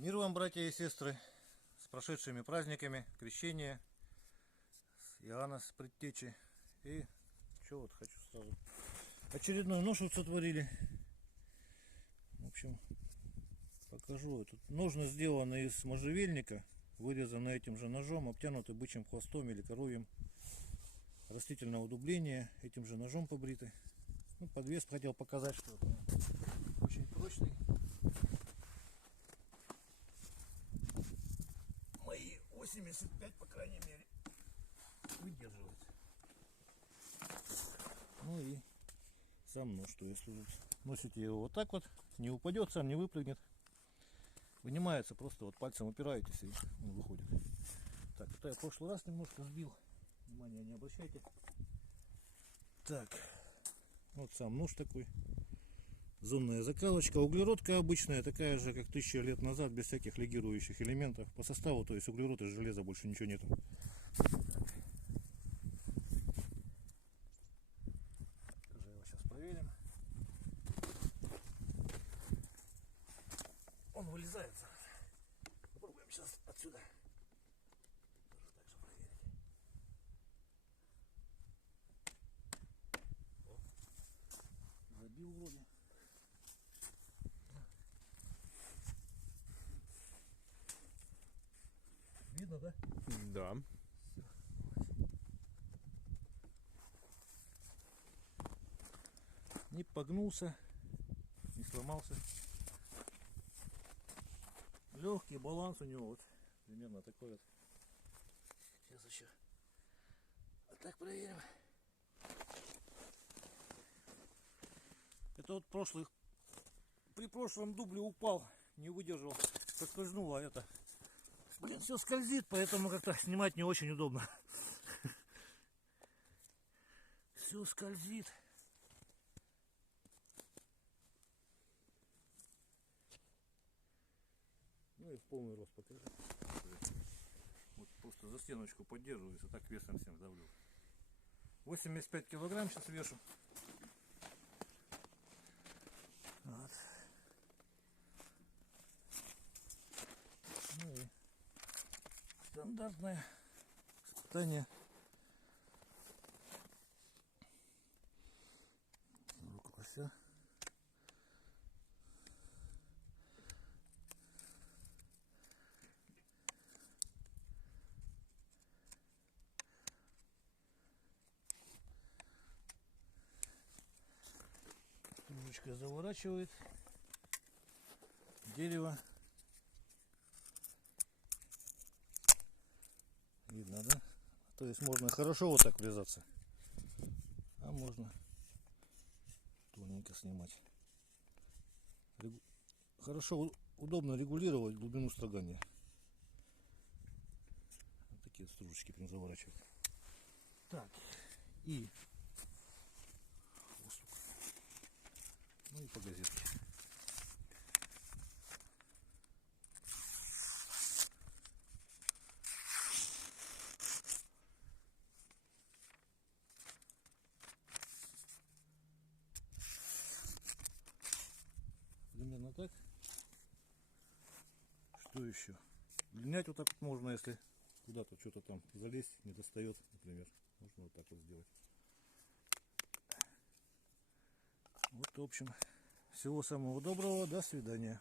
Мир вам, братья и сестры, с прошедшими праздниками Крещения, с Иоанна с Предтечи. И что вот хочу сразу. Очередной нож вот сотворили. В общем, покажу. Тут ножны сделаны из можжевельника, вырезаны этим же ножом, обтянуты бычьим хвостом или коровьим. Растительного удубления, этим же ножом побриты. Ну, подвес хотел показать, что очень прочный. Мои 85, по крайней мере, выдерживает. Ну и сам нож, что если вот носите его вот так вот, не упадет сам, не выпрыгнет. Вынимается, просто вот пальцем упираетесь и он выходит. Так, это я в прошлый раз немножко сбил. Внимание не обращайте. Так, вот сам нож такой. Зонная закалочка. Углеродка обычная, такая же, как 1000 лет назад, без всяких легирующих элементов. По составу, то есть углерод и железа, больше ничего нету. Тоже его сейчас проверим. Он вылезает. Попробуем сейчас отсюда. Тоже так же проверить. О, забил вроде. Видно, да? Да. Все. Не погнулся, не сломался. Легкий баланс у него вот примерно такой вот. Сейчас еще вот так проверим. Это вот при прошлом дубле упал, не выдержал, соскользнуло это. Блин, все скользит, поэтому как-то снимать не очень удобно. Все скользит. Ну и в полный рост покажи. Вот просто за стеночку поддерживается, так весом всем давлю. 85 килограмм сейчас вешу. Вот. Ну и стандартное испытание. Руку все. Ручка заворачивает дерево. Видно, да? То есть можно хорошо вот так врезаться, а можно тоненько снимать. Хорошо, удобно регулировать глубину строгания. Вот такие стружечки прям заворачивают. Так, и хвостик. Ну и по газетке. Примерно так. Что еще? Длинять вот так вот можно, если куда-то что-то там залезть не достает, например. Можно вот так вот сделать. Вот, в общем, всего самого доброго, до свидания.